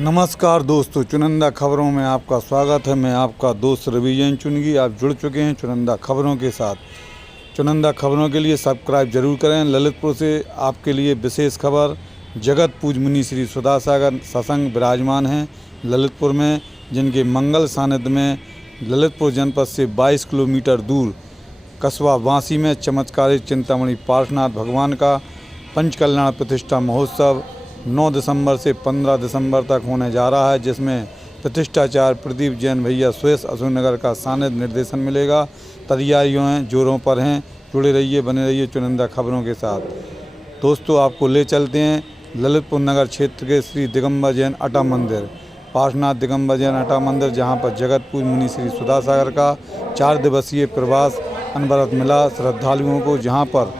नमस्कार दोस्तों, चुनिंदा खबरों में आपका स्वागत है। मैं आपका दोस्त रवि जैन चुनगी। आप जुड़ चुके हैं चुनिंदा खबरों के साथ। चुनिंदा खबरों के लिए सब्सक्राइब जरूर करें। ललितपुर से आपके लिए विशेष खबर। जगत पूज मुनि श्री सुधासागर सत्संग विराजमान हैं ललितपुर में, जिनके मंगल सानिध्य में ललितपुर जनपद से 22 किलोमीटर दूर कस्बा वासी में चमत्कारिक चिंतामणि पार्श्वनाथ भगवान का पंचकल्याण प्रतिष्ठा महोत्सव 9 दिसंबर से 15 दिसंबर तक होने जा रहा है, जिसमें प्रतिष्ठाचार्य प्रदीप जैन भैया सुयस अशोकनगर का सानिध्य निर्देशन मिलेगा। तैयारियों हैं, जोरों पर हैं। जुड़े रहिए, बने रहिए चुनिंदा खबरों के साथ। दोस्तों, आपको ले चलते हैं ललितपुर नगर क्षेत्र के श्री दिगंबर जैन अटा मंदिर, पार्श्वनाथ दिगंबर जैन अटा मंदिर, जहां पर जगत पूज मुनि श्री सुधासागर का 4 दिवसीय प्रवास अनवरत मिला श्रद्धालुओं को, जहां पर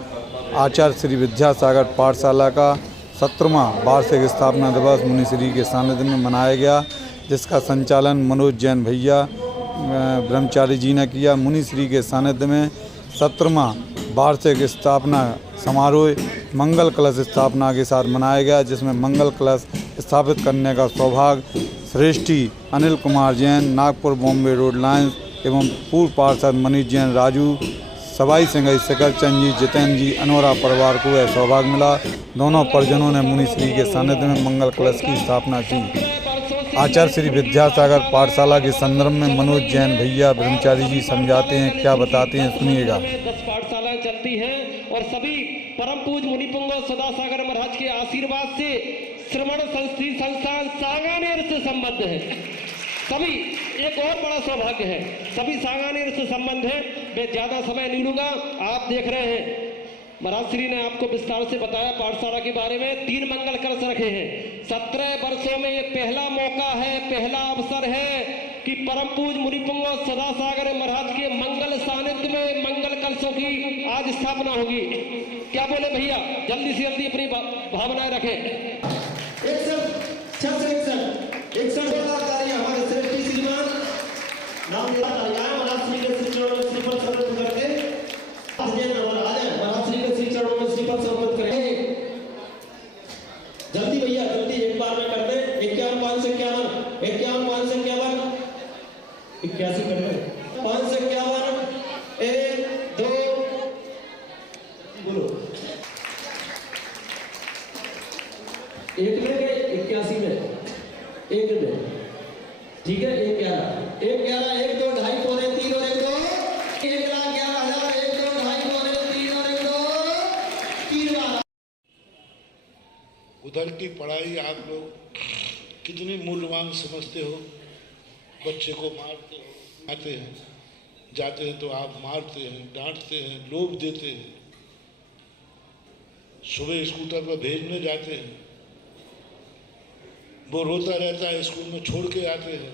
आचार्य श्री विद्यासागर पाठशाला का 17वां वार्षिक स्थापना दिवस मुनिश्री के सानिध्य में मनाया गया, जिसका संचालन मनोज जैन भैया ब्रह्मचारी जी ने किया। मुनिश्री के सानिध्य में 17वां वार्षिक स्थापना समारोह मंगल कलश स्थापना के साथ मनाया गया, जिसमें मंगल कलश स्थापित करने का सौभाग्य श्रेष्ठी अनिल कुमार जैन, नागपुर बॉम्बे रोड लाइन्स एवं पूर्व पार्षद मनीष जैन, राजू सवाई सिंह, शिखर चंद जी, जितेंद्र जी, अनोरा परिवार को यह सौभाग्य मिला। दोनों परिजनों ने मुनिश्री के सानिध्य में मंगल कलश की स्थापना की। आचार्य श्री विद्यासागर पाठशाला के संदर्भ में मनोज जैन भैया ब्रह्मचारी जी समझाते हैं, क्या बताते हैं, सुनिएगा। 10 पाठशालाएं चलती हैं और सभी परम पूज मुनिपुंग सुधासागर महाराज के आशीर्वाद से श्रवण संस्थि संस्थान सांगानेर से संबद्ध है। सभी एक और बड़ा सौभाग्य है, सभी सांगानेर से संबंध है। मैं ज्यादा समय नहीं लूंगा। आप देख रहे हैं महाराज श्री ने आपको विस्तार से बताया पाठशाला के बारे में। 3 मंगल कलश रखे हैं। 17 वर्षों में ये पहला मौका है, पहला अवसर है कि परम पूज मुनिपुंग सुधासागर महाराज के मंगल सानिध्य में मंगल कलशों की आज स्थापना होगी। क्या बोले भैया, जल्दी से जल्दी अपनी भावनाएं रखें। हमारे श्रेष्ठी श्रीमान नाम महाराज श्री के श्री चरणों में श्रीफल समर्पित करके महाराज श्री के श्री चरणों में श्रीफल समर्पित करें। जल्दी भैया, जल्दी एक बार में कर दे। 51 551 51 551 81 कर दे। 551 1 2 बोलो। एक में 81 में एक में, ठीक है। 1 11 1 11 1 2 2.5 पौने 3 और 1 2 1,11,000 1 2 2.5 पौने 3 और 1 2 3 बार। उधर की पढ़ाई आप लोग कितनी मूल्यवान समझते हो। बच्चे को मारते हो, आते हैं, जाते हैं तो आप मारते हैं, डांटते हैं, लोभ देते हैं। सुबह स्कूटर पर भेजने जाते हैं, वो रोता रहता है, स्कूल में छोड़ के आते हैं,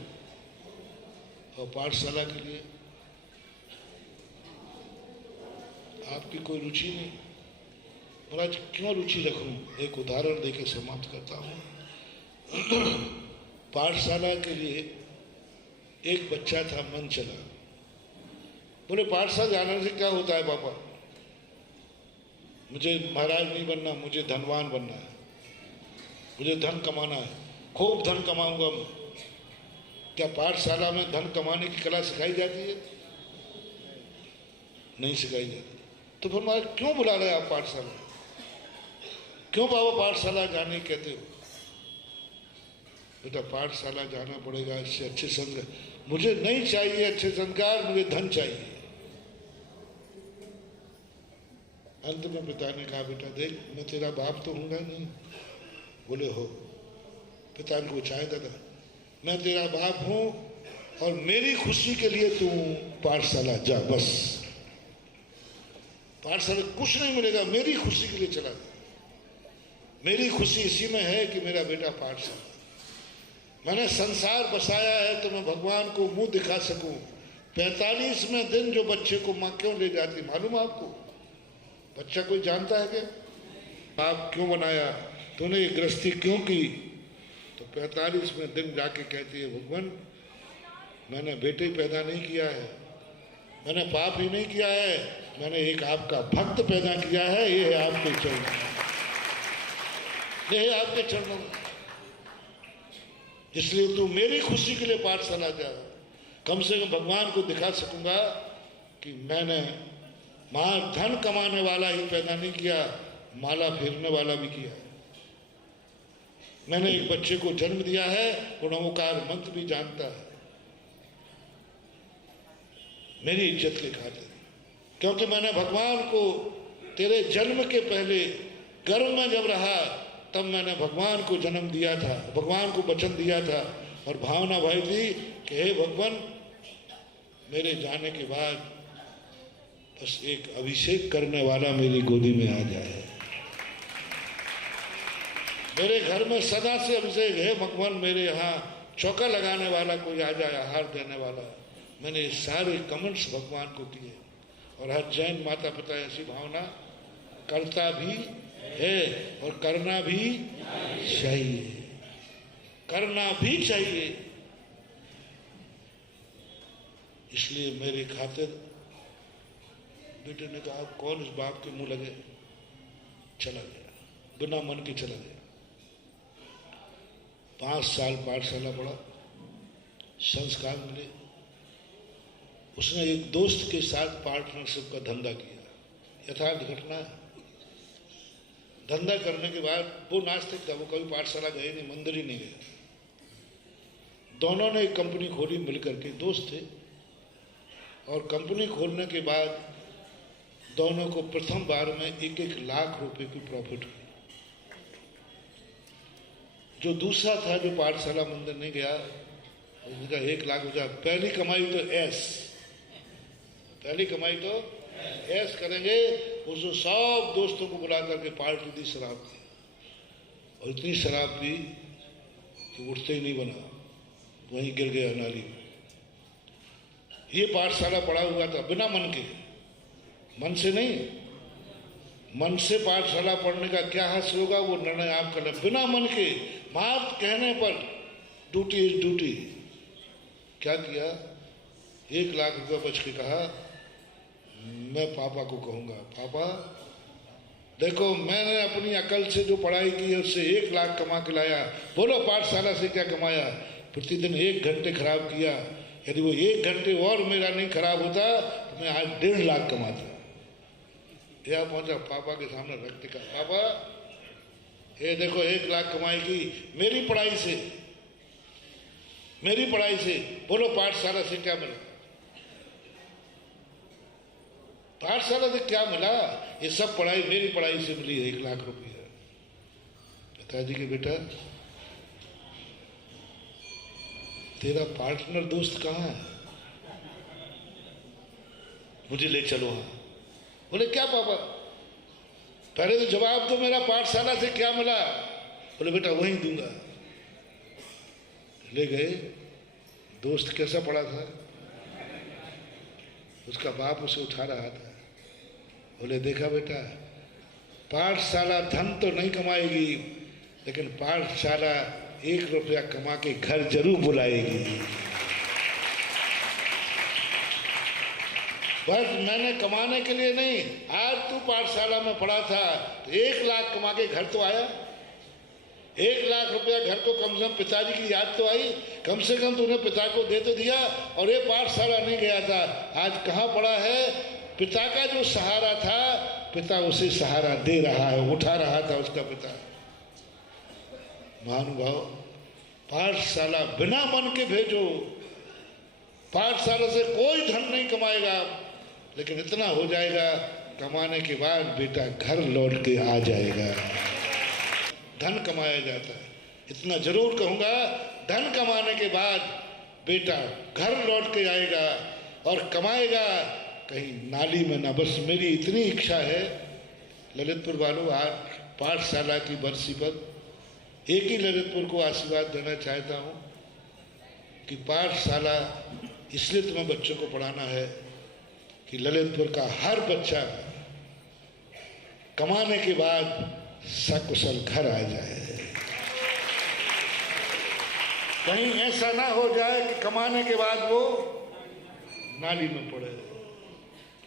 और पाठशाला के लिए आपकी कोई रुचि नहीं। महाराज क्यों रुचि रखूं? एक उदाहरण देकर समाप्त करता हूं। पाठशाला के लिए एक बच्चा था, मन चला, बोले पाठशाला जाने से क्या होता है पापा? मुझे महाराज नहीं बनना, मुझे धनवान बनना है, मुझे धन कमाना है, खूब धन कमाऊंगा मैं। क्या पाठशाला में धन कमाने की कला सिखाई जाती है? नहीं सिखाई जाती। तो फिर महाराज क्यों बुला रहे आप पाठशाला? क्यों बाबा पाठशाला जाने कहते हो? बेटा पाठशाला जाना पड़ेगा, इससे अच्छे संस्कार। मुझे नहीं चाहिए अच्छे संस्कार, मुझे धन चाहिए। अंत में पिता ने कहा, बेटा देख, मैं तेरा बाप तो हूँगा नहीं। बोले हो। पिता ने पूछा, है दादा, मैं तेरा बाप हूं और मेरी खुशी के लिए तू पाठशाला जा, बस। पाठशाला कुछ नहीं मिलेगा, मेरी खुशी के लिए चला जा। मेरी खुशी इसी में है कि मेरा बेटा पाठशाला। मैंने संसार बसाया है तो मैं भगवान को मुंह दिखा सकूं। 45वें दिन जो बच्चे को माँ क्यों ले जाती, मालूम आपको? बच्चा कोई जानता है क्या? आप क्यों बनाया, तूने ये गृहस्थी क्यों की? तो 45वें दिन जाके कहती है, भगवान मैंने बेटे ही पैदा नहीं किया है, मैंने पाप ही नहीं किया है, मैंने एक आपका भक्त पैदा किया है। ये है आपके चरणों, ये है आपके चरणों। इसलिए तू मेरी खुशी के लिए पाठशाला जा, कम से कम भगवान को दिखा सकूंगा कि मैंने मां धन कमाने वाला ही पैदा नहीं किया, माला फेरने वाला भी किया। मैंने एक बच्चे को जन्म दिया है, गुणोकार मंत्र भी जानता है, मेरी इज्जत के खातिर, क्योंकि मैंने भगवान को तेरे जन्म के पहले गर्भ में जब रहा तब मैंने भगवान को जन्म दिया था, भगवान को वचन दिया था और भावना भाई थी कि हे भगवान, मेरे जाने के बाद बस एक अभिषेक करने वाला मेरी गोदी में आ जाए, मेरे घर में सदा से अभिषेक है भगवान, मेरे यहाँ चौका लगाने वाला कोई आ जाए, आहार देने वाला। मैंने ये सारे कमेंट्स भगवान को किए और हर जैन माता पिता ऐसी भावना करता भी है और करना भी चाहिए, करना भी चाहिए। इसलिए मेरे खातिर बेटे ने कहा कौन इस बाप के मुंह लगे, चला गया, बिना मन के चला गया। 5 साल पाठशाला पढ़ा, संस्कार मिले। उसने एक दोस्त के साथ पार्टनरशिप का धंधा किया, यथार्थ घटना है। धंधा करने के बाद वो नास्तिक था, वो कभी पाठशाला गए नहीं, मंदिर ही नहीं गए। दोनों ने एक कंपनी खोली मिलकर के, दोस्त थे, और कंपनी खोलने के बाद दोनों को प्रथम बार में 1-1 लाख रुपए की प्रॉफिट हुई। जो दूसरा था जो पाठशाला मंदिर नहीं गया, उसका 1 लाख हो जाए। पहली कमाई तो पहली कमाई तो ऐस करेंगे। उसने सब दोस्तों को बुला करके पार्टी दी, शराब की, और इतनी शराब पी कि उठते ही नहीं बना, वहीं गिर गया नाली में। ये पाठशाला पढ़ा हुआ था बिना मन के, मन से नहीं। मन से पाठशाला पढ़ने का क्या हासिल होगा वो निर्णय आप कर लें, बिना मन के मात्र कहने पर ड्यूटी इज ड्यूटी। क्या किया, 1 लाख रुपया बच के कहा मैं पापा को कहूँगा, पापा देखो मैंने अपनी अकल से जो पढ़ाई की है उससे 1 लाख कमा के लाया। बोलो पाठशाला से क्या कमाया? प्रतिदिन 1 घंटे खराब किया। यदि वो 1 घंटे और मेरा नहीं खराब होता तो मैं आज 1.5 लाख कमाता। यह पहुंचा पापा के सामने रख का, पापा ये देखो 1 लाख कमाई की मेरी पढ़ाई से, मेरी पढ़ाई से। बोलो पाठशाला से क्या मिला? पाठशाला से क्या मिला? ये सब पढ़ाई मेरी पढ़ाई से मिली है, 1 लाख रुपया। पिताजी के बेटा तेरा पार्टनर दोस्त कहाँ है, मुझे ले चलो। हाँ बोले क्या पापा? पहले तो जवाब दो, मेरा पाठशाला से क्या मिला? बोले बेटा वहीं दूंगा। ले गए। दोस्त कैसा पड़ा था? उसका बाप उसे उठा रहा था। बोले देखा बेटा, पाठशाला धन तो नहीं कमाएगी, लेकिन पाठशाला 1 रुपया कमा के घर जरूर बुलाएगी। बस मैंने कमाने के लिए नहीं, आज तू पाठशाला में पढ़ा था तो 1 लाख कमा के घर तो आया। 1 लाख रुपया घर को कम से कम पिताजी की याद तो आई, कम से कम तूने पिता को दे तो दिया। और ये पाठशाला नहीं गया था, आज कहाँ पड़ा है? पिता का जो सहारा था, पिता उसे सहारा दे रहा है, उठा रहा था उसका पिता। महानुभाव, पाठशाला बिना मन के भेजो। पाठशाला से कोई धन नहीं कमाएगा, लेकिन इतना हो जाएगा, कमाने के बाद बेटा घर लौट के आ जाएगा। धन कमाया जाता है, इतना जरूर कहूँगा, धन कमाने के बाद बेटा घर लौट के आएगा और कमाएगा कहीं नाली में ना। बस मेरी इतनी इच्छा है ललितपुर वालों, आज पाठशाला की बरसी पर एक ही ललितपुर को आशीर्वाद देना चाहता हूँ कि पाठशाला इसलिए तुम्हें बच्चों को पढ़ाना है कि ललितपुर का हर बच्चा कमाने के बाद सकुशल घर आ जाए। कहीं ऐसा ना हो जाए कि कमाने के बाद वो नाली में पड़े,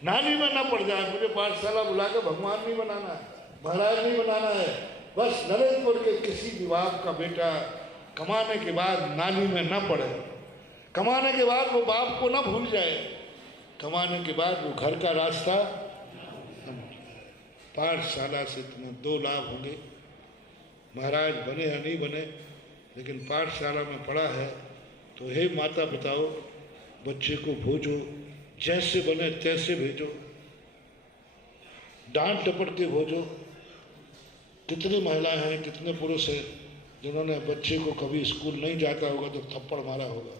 नाली में ना पड़ जाए। मुझे पाठशाला बुला के भगवान नहीं बनाना है, महाराज नहीं बनाना है। बस ललितपुर के किसी विभाग का बेटा कमाने के बाद नाली में न पड़े, कमाने के बाद वो बाप को न भूल जाए, कमाने के बाद वो घर का रास्ता। पाठशाला से तुम्हें दो लाभ होंगे, महाराज बने या नहीं बने, लेकिन पाठशाला में पढ़ा है तो हे माता पिताओ, बच्चे को भेजो, जैसे बने तैसे भेजो, डांट डपट के भेजो। कितनी महिलाएं हैं, कितने पुरुष हैं जिन्होंने बच्चे को कभी स्कूल नहीं जाता होगा तो थप्पड़ मारा होगा,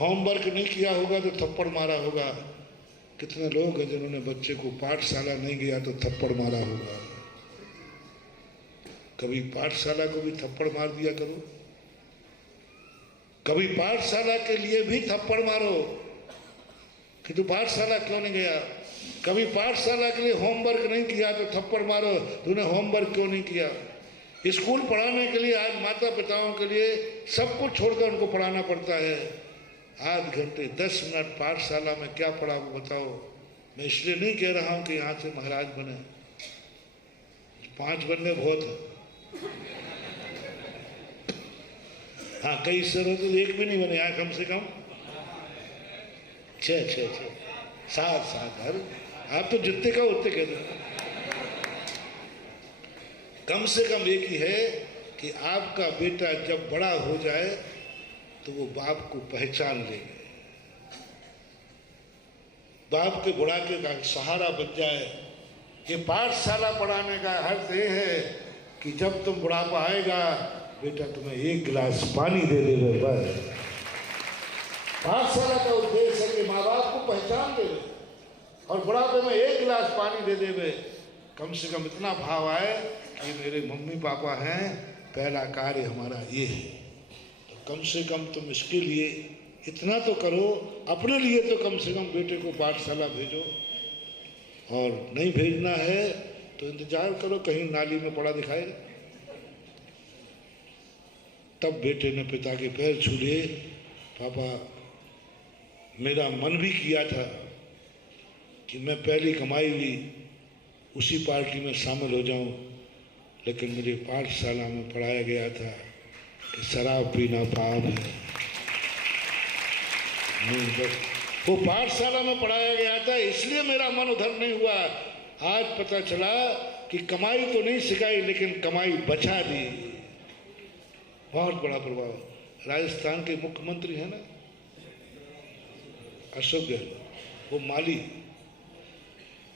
होमवर्क नहीं किया होगा तो थप्पड़ मारा होगा। कितने लोग हैं जिन्होंने बच्चे को पाठशाला नहीं गया तो थप्पड़ मारा होगा। कभी पाठशाला को भी थप्पड़ मार दिया करो, कभी पाठशाला के लिए भी थप्पड़ मारो कि तू पाठशाला क्यों नहीं गया। कभी पाठशाला के लिए होमवर्क नहीं किया तो थप्पड़ मारो, तूने होमवर्क क्यों नहीं किया। स्कूल पढ़ाने के लिए आज माता पिताओं के लिए सब कुछ छोड़कर उनको पढ़ाना पड़ता है। आध घंटे 10 मिनट पाठशाला में क्या पढ़ा वो बताओ। मैं इसलिए नहीं कह रहा हूं कि यहाँ से महाराज बने, 5 बनने बहुत है। हाँ, कई सर हो तो एक भी नहीं बने यहाँ, कम से कम 6 7 हर आप तो जितने का उतने कह दो। कम से कम एक ही है कि आपका बेटा जब बड़ा हो जाए तो वो बाप को पहचान लेंगे, बाप के बुढ़ापे का सहारा बन जाए। ये पाठशाला पढ़ाने का अर्थ ये है कि जब तुम बुढ़ापा आएगा बेटा तुम्हें 1 गिलास पानी दे देवे बस। पाठशाला का उद्देश्य है कि माँ बाप को पहचान दे और बुढ़ापे में 1 गिलास पानी दे देवे। कम से कम इतना भाव आए कि मेरे मम्मी पापा हैं, पहला कार्य हमारा ये है। तो कम से कम तुम इसके लिए इतना तो करो, अपने लिए तो कम से कम बेटे को पाठशाला भेजो। और नहीं भेजना है तो इंतजार करो कहीं नाली में पड़ा दिखाएगा। तब बेटे ने पिता के पैर छू लिए, पापा मेरा मन भी किया था कि मैं पहली कमाई ली उसी पार्टी में शामिल हो जाऊं, लेकिन मुझे पाठशाला में पढ़ाया गया था कि शराब पीना पाप है। वो पाठशाला में पढ़ाया गया था इसलिए मेरा मन उधर नहीं हुआ। आज पता चला कि कमाई तो नहीं सिखाई लेकिन कमाई बचा दी। बहुत बड़ा प्रभाव। राजस्थान के मुख्यमंत्री है ना अशोक गहलोत, वो माली,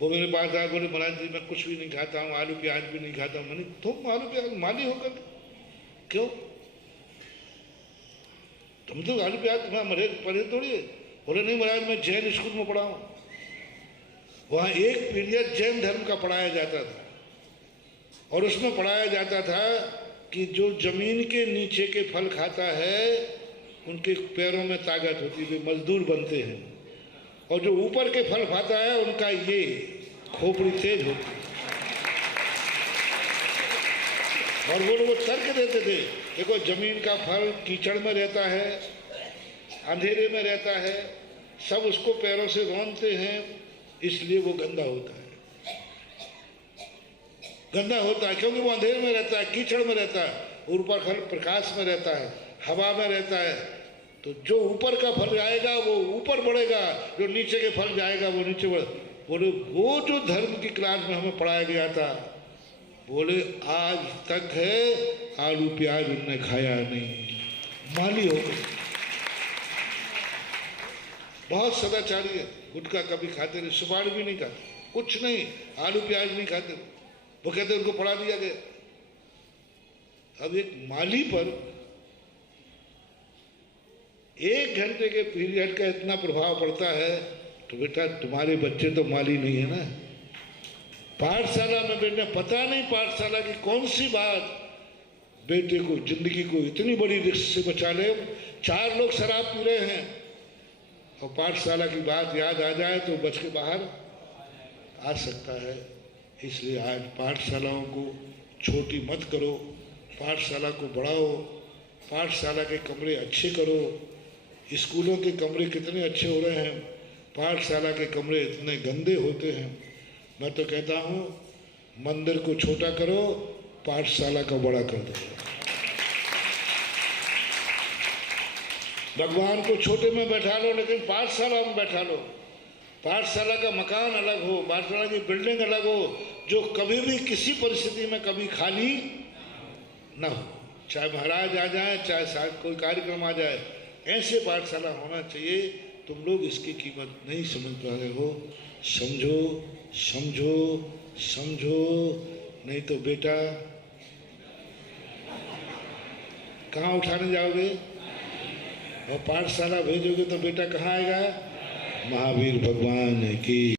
वो मेरे पास आया, बोले महाराज जी मैं कुछ भी नहीं खाता हूँ, आलू प्याज भी नहीं खाता हूँ। मैंने तुम आलू प्याज माली होकर क्यों? तुम तो आलू प्याज तुम्हारा मरे पढ़े थोड़ी है। बोले नहीं महाराज मैं जैन स्कूल में पढ़ा हूँ, वहाँ एक पीरियड जैन धर्म का पढ़ाया जाता था और उसमें पढ़ाया जाता था कि जो जमीन के नीचे के फल खाता है उनके पैरों में ताकत होती है, वे मजदूर बनते हैं, और जो ऊपर के फल खाता है उनका ये खोपड़ी तेज होती है। और वो लोग तर्क देते थे, देखो जमीन का फल कीचड़ में रहता है, अंधेरे में रहता है, सब उसको पैरों से रौंदते हैं, इसलिए वो गंदा होता है। गंदा होता है क्योंकि वो अंधेरे में रहता है, कीचड़ में रहता है, ऊपर फल प्रकाश में रहता है, हवा में रहता है। तो जो ऊपर का फल जाएगा वो ऊपर बढ़ेगा, जो नीचे के फल जाएगा वो नीचे बढ़े। बोले वो जो धर्म की क्लास में हमें पढ़ाया गया था, बोले आज तक है आलू प्याज उनने खाया नहीं, माली हो गए। बहुत सदाचारी है, गुटखा कभी खाते नहीं, सुपारी भी नहीं खाते, कुछ नहीं, आलू प्याज नहीं खाते। वो कहते उनको पढ़ा दिया गया। अब एक माली पर 1 घंटे के पीरियड का इतना प्रभाव पड़ता है, तो बेटा तुम्हारे बच्चे तो माली नहीं है ना। पाठशाला में बेटे पता नहीं पाठशाला की कौन सी बात बेटे को जिंदगी को इतनी बड़ी रिस्क से बचा ले। 4 लोग शराब पी रहे हैं और पाठशाला की बात याद आ जाए तो बच के बाहर आ सकता है। इसलिए आज पाठशालाओं को छोटी मत करो, पाठशाला को बढ़ाओ, पाठशाला के कमरे अच्छे करो। स्कूलों के कमरे कितने अच्छे हो रहे हैं, पाठशाला के कमरे इतने गंदे होते हैं। मैं तो कहता हूँ मंदिर को छोटा करो, पाठशाला का बड़ा कर दो। भगवान को छोटे में बैठा लो, लेकिन पाठशाला में बैठा लो। पाठशाला का मकान अलग हो, पाठशाला की बिल्डिंग अलग हो, जो कभी भी किसी परिस्थिति में कभी खाली ना हो। चाहे महाराज आ जाए, चाहे कोई कार्यक्रम आ जाए, ऐसे पाठशाला होना चाहिए। तुम लोग इसकी कीमत नहीं समझ पा रहे हो। समझो समझो समझो, नहीं तो बेटा कहाँ उठाने जाओगे? और पाठशाला भेजोगे तो बेटा कहाँ आएगा? महावीर भगवान की